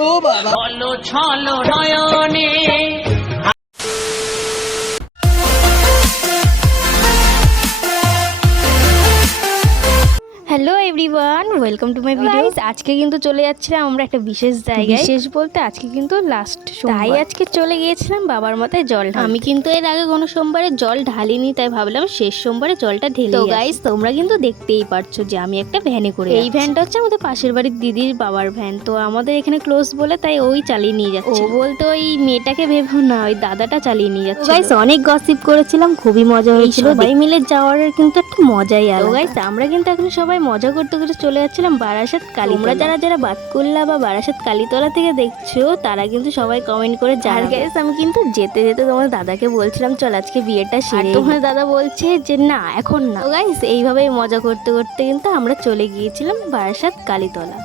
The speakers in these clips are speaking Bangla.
ছলো চলো নয়নে ওয়েলকাম টু মাই ভিডিও আজকে কিন্তু চলে যাচ্ছিলাম আমরা একটা বিশেষ জায়গায়। বিশেষ বলতে আজকে কিন্তু লাস্ট তাই আজকে চলে গিয়েছিলাম বাবার মাথায় জল আমি কিন্তু এর আগে কোনো সোমবারে জল ঢালিনি তাই ভাবলাম শেষ সোমবারে জলটা ঢেলে তো গাইস তোমরা কিন্তু দেখতেই পারছ যে আমি একটা ভ্যানে করে এই ভ্যানটা হচ্ছে আমাদের পাশের বাড়ির দিদির বাবার ভ্যান তো আমাদের এখানে ক্লোজ বলে তাই ওই চালিয়ে নিয়ে যাচ্ছে। ও বলতে ওই মেয়েটাকে ভেবো না ওই দাদাটা চালিয়ে নিয়ে যাচ্ছে। গাইস অনেক গসিপ করেছিলাম খুবই মজা হয়েছিল। সবাই মিলে যাওয়ার কিন্তু একটা মজাই আলাদা। গাইস আমরা কিন্তু এখন সবাই মজা করতে করতে চলে যাচ্ছিলাম বারাসাত কালী তোমরা যারা যারা বাতকুল্লা বা বারাসাত কালীতলা থেকে দেখছ তারা কিন্তু সবাই কমেন্ট করে যার গাইস আমি কিন্তু যেতে যেতে তোমার দাদাকে বলছিলাম চল আজকে বিয়েটা সেরে তোমার দাদা বলছে যে না এখন না। গাইস এইভাবেই মজা করতে করতে কিন্তু আমরা চলে গিয়েছিলাম বারাসাত কালীতলা।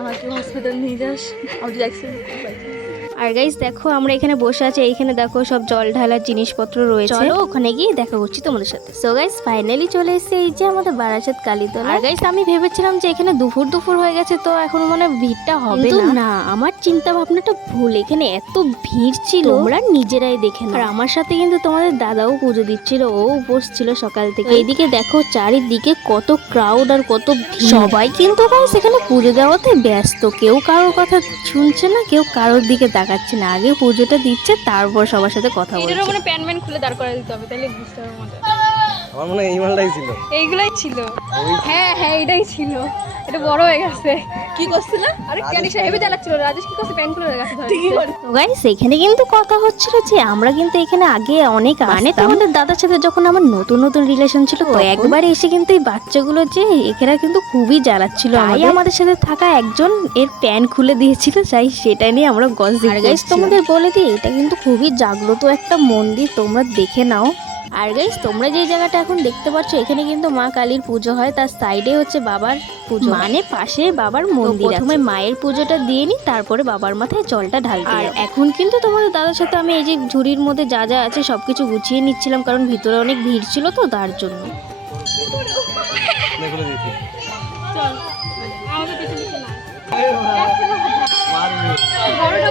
আমাকে হসপিটাল নিয়ে যাস। আমি অ্যাক্সিডেন্ট আর গাইস দেখো আমরা এখানে বসে আছি এইখানে দেখো সব জল ঢালার জিনিসপত্র রয়েছে। চলো ওখানে গিয়ে দেখা করছি তোমাদের সাথে। সো গাইস ফাইনালি চলে এসেছে এই যে আমাদের বারাসাত কালীতলা। আর গাইস আমি ভেবেছিলাম যে এখানে দুপুর দুপুর হয়ে গেছে তো এখন মনে হয় ভিড়টা হবে না। না আমার চিন্তা ভাবনাটা ভুল। এখানে এত ভিড় ছিল। তোমরা নিজেরাই দেখে আর আমার সাথে কিন্তু তোমাদের দাদাও পুজো দিচ্ছিল ও উপোস ছিল সকাল থেকে। এইদিকে দেখো চারিদিকে কত ক্রাউড আর কত ভিড়। সবাই কিন্তু গাইস এখানে পুজো দেওয়াতে ব্যস্ত। কেউ কারোর কথা শুনছে না কেউ কারোর দিকে তাকাচ্ছে না আগে পুজোটা দিচ্ছে তারপর সবার সাথে কথা বলছে। মানে প্যান ম্যান খুলে দাঁড় করে দিতে হবে তাহলে বুঝতে হবে মজা। আমার মনে হয় এই মালটাই ছিল। এইগুলাই ছিল। হ্যাঁ হ্যাঁ এটাই ছিল। এটা বড় হয়ে গেছে। কি করছিল? আরে ক্যানিশা হেভি চালাচ্ছিল রাজেশ কি করছে? প্যান খুলে গেছে গাইস এখানে কিন্তু কথা হচ্ছিল যে আমরা কিন্তু এখানে আগে অনেক মানে তোমাদের দাদার সাথে যখন আমার নতুন নতুন রিলেশন ছিল তো একবার এসে কিন্তু এই বাচ্চাগুলো যে এখানে কিন্তু খুবই জ্বালাচ্ছিল তাই আমাদের। সাথে থাকা একজন এর প্যান খুলে দিয়েছিল তাই সেটা নিয়ে আমরা গজ আর গাইস তোমাদের বলে দিই এটা কিন্তু খুবই জাগ্রত একটা মন্দির তোমরা দেখে নাও। আর গাইস তোমরা যে জায়গাটা এখন দেখতে পাচ্ছ এখানে কিন্তু মা কালীর পুজো হয়। তার সাইডে হচ্ছে বাবার পুজো। মানে পাশে বাবার মন্দির প্রথমে মায়ের পুজোটা দিয়ে নি তারপরে বাবার মাথায় জলটা ঢালতে আর এখন কিন্তু তোমাদের দাদার সাথে আমি এই যে ঝুড়ির মধ্যে যা যা আছে সবকিছু গুছিয়ে নিচ্ছিলাম কারণ ভিতরে অনেক ভিড় ছিল তো তার জন্য। বড়টা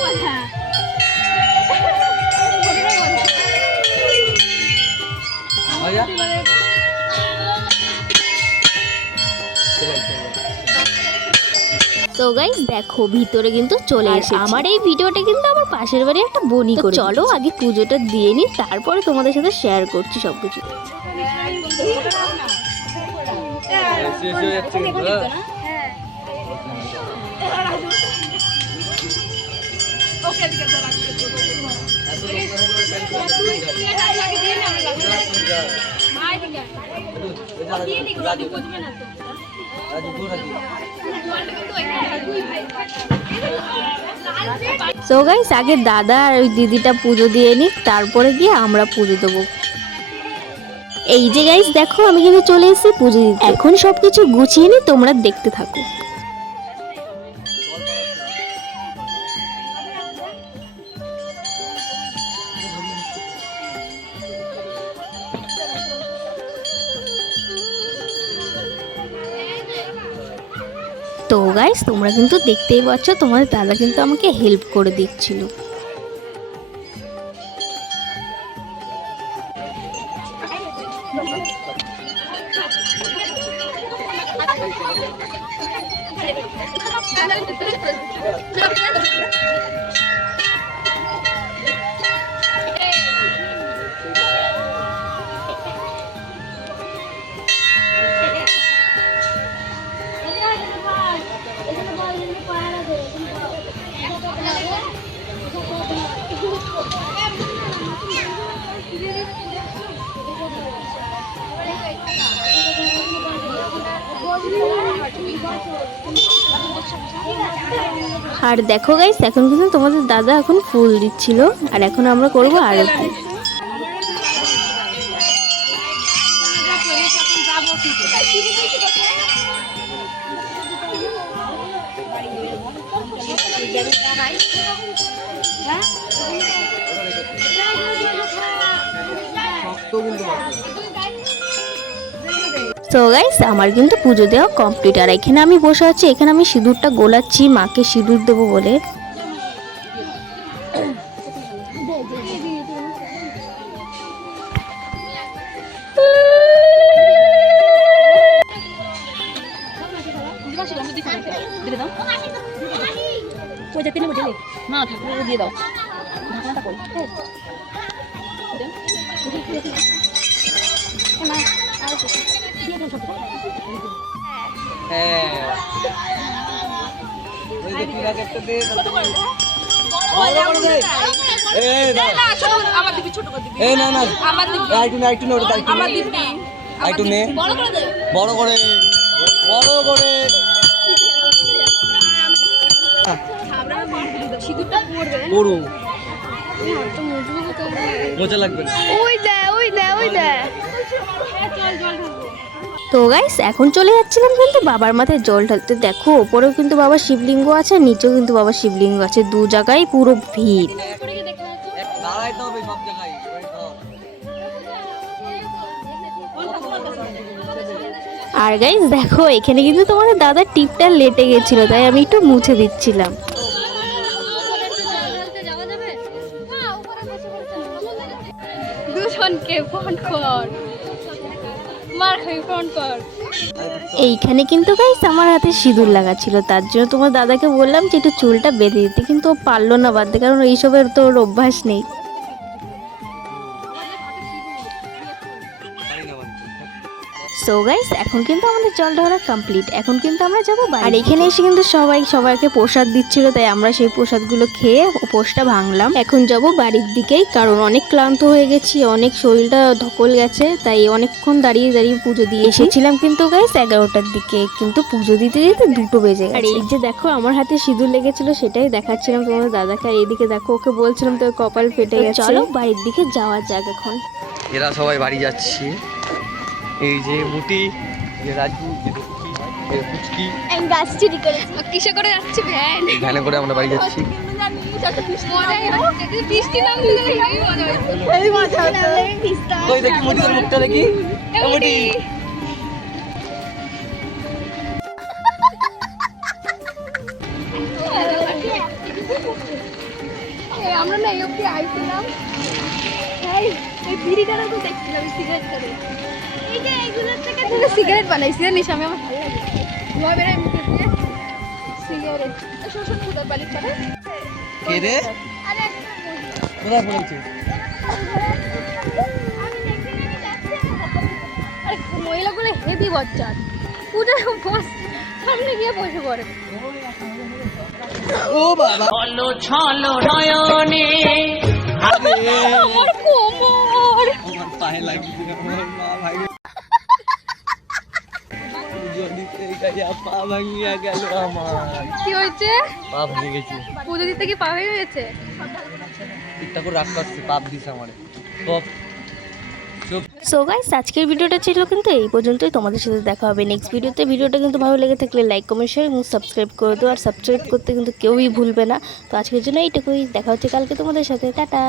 তো গাইস দেখো ভিতরে কিন্তু চলে এসেছে। আমার এই ভিডিওটা কিন্তু আমার পাশের বাড়ি একটা বনি করে চলো আগে পুজোটা দিয়ে নি তারপরে তোমাদের সাথে শেয়ার করছি সবকিছু। শেষ সো গাইস আগে দাদা আর ওই দিদিটা পুজো দিয়ে নি তারপরে গিয়ে আমরা পুজো দেবো। এই যে গাইস দেখো, আমি কিন্তু চলে এসেছি পুজো দিতে। এখন সবকিছু গুছিয়ে নি তোমরা দেখতে থাকো। তো গাইস তোমরা কিন্তু দেখতেই পাচ্ছ তোমাদের দাদা কিন্তু আমাকে হেল্প করে দিচ্ছিল। আর দেখো গাইস এখন কিন্তু তোমাদের দাদা এখন ফুল দিচ্ছিল, আর এখন আমরা করব আরতি তো গাইস আমার কিন্তু পুজো দেওয়া কমপ্লিট আর এখানে আমি বসে আছি, এখানে আমি সিঁদুরটা গোলাচ্ছি, মাকে সিঁদুর দেবো বলে। ঠাকুর দিয়ে দাও। ঢাকনাটা হ্যাঁ ওই যে কি একটা দে বড় করে বড় করে তো মজা লাগবে ওই দে ওই দে ওই দে চল জল তো গাইস এখন চলে যাচ্ছিলাম কিন্তু বাবার মাথায় জল ঢালতে। দেখো, ওপরেও কিন্তু বাবা শিবলিঙ্গ আছে নিচেও কিন্তু বাবার শিবলিঙ্গ আছে। দু জায়গায় পুরো ভিড়। আর গাইস দেখো, এখানে কিন্তু তোমাদের দাদার টিপটা লেটে গেছিল, তাই আমি একটু মুছে দিচ্ছিলাম। দুজনকে ফোন কর। এইখানে কিন্তু গাইস আমার হাতে সিঁদুর লাগা ছিল। তার জন্য তোমার দাদাকে বললাম যে একটু চুলটা বেঁধে দিতে, কিন্তু ও পারল না বাঁধতে, কারণ এইসবের তো ওর অভ্যাস নেই। সো গাইস এখন কিন্তু আমাদের জল ঢালা কমপ্লিট এখন কিন্তু আমরা যাব বাড়ি। আর এখানে এসে কিন্তু সবাই সবাইকে প্রসাদ দিচ্ছিল তাই আমরা সেই প্রসাদগুলো খেয়ে উপোসটা ভাঙলাম। এখন যাব বাড়ির দিকেই কারণ অনেক ক্লান্ত হয়ে গেছি অনেক শরীরটা ধকল গেছে তাই অনেকক্ষণ দাঁড়িয়ে দাঁড়িয়ে পুজো দিয়ে এসেছিলাম কিন্তু গাইস এগারোটার দিকে। কিন্তু পুজো দিতে দিতে দুটো বেজে গেছে। আর এই যে দেখো আমার হাতে সিঁদুর লেগেছিল সেটাই দেখাচ্ছিলাম তোমাদের দাদাকে আর এইদিকে দেখো ওকে বলছিলাম তোর কপাল ফেটে গেছে। চলো বাড়ির দিকে যাওয়া যাক এখন। এরা সবাই বাড়ি যাচ্ছে। এই যে মুটি যে রাজু যে লক্ষ্মী যে পুচকি। গাছ চুরি করেছি। কিসে করে যাচ্ছে ভ্যান? ভ্যানে করে আমরা বাড়ি যাচ্ছি। দেখি মুটি মুখটা দেখি। মুটি। আমরা না এই অব্দি আইছিলাম। এই এই বিড়িটা তো দেখছিলাম সিগারেট করে থেকে তুমি সিগারেট জানিস আমি আমার ভালো লাগে। ধোয়া বেরোয় মুখে দিয়ে সিগারেট শোষণ ফুটার বালির পারে কে রে? আরে কোথায় পড়েছে মহিলাগুলো হেভি বচ্চার। পূজায় বস সামনে গিয়ে বসে পড়ে। ও বাবা। চলো ছলো নয়নে পা ভাঙিয়া গেল আমার। কি হয়েছে? পা ভেঙে গেছে। পুজো দিতে কি পা ভেঙে গেছে? ঠিকঠাক করে রাগ করছে পাপ দিছে আমারে। সব সো গাইস আজকের ভিডিওটা ছিল কিন্তু এই পর্যন্তই। তোমাদের সাথে দেখা হবে নেক্সট ভিডিওতে ভিডিওটা কিন্তু ভালো লেগে থাকলে লাইক কমেন্ট শেয়ার এবং সাবস্ক্রাইব করে দিও। আর সাবস্ক্রাইব করতে কিন্তু কেউই ভুলবে না। তো আজকের জন্য এইটুকুই। দেখা হচ্ছে কালকে তোমাদের সাথে। টাটা।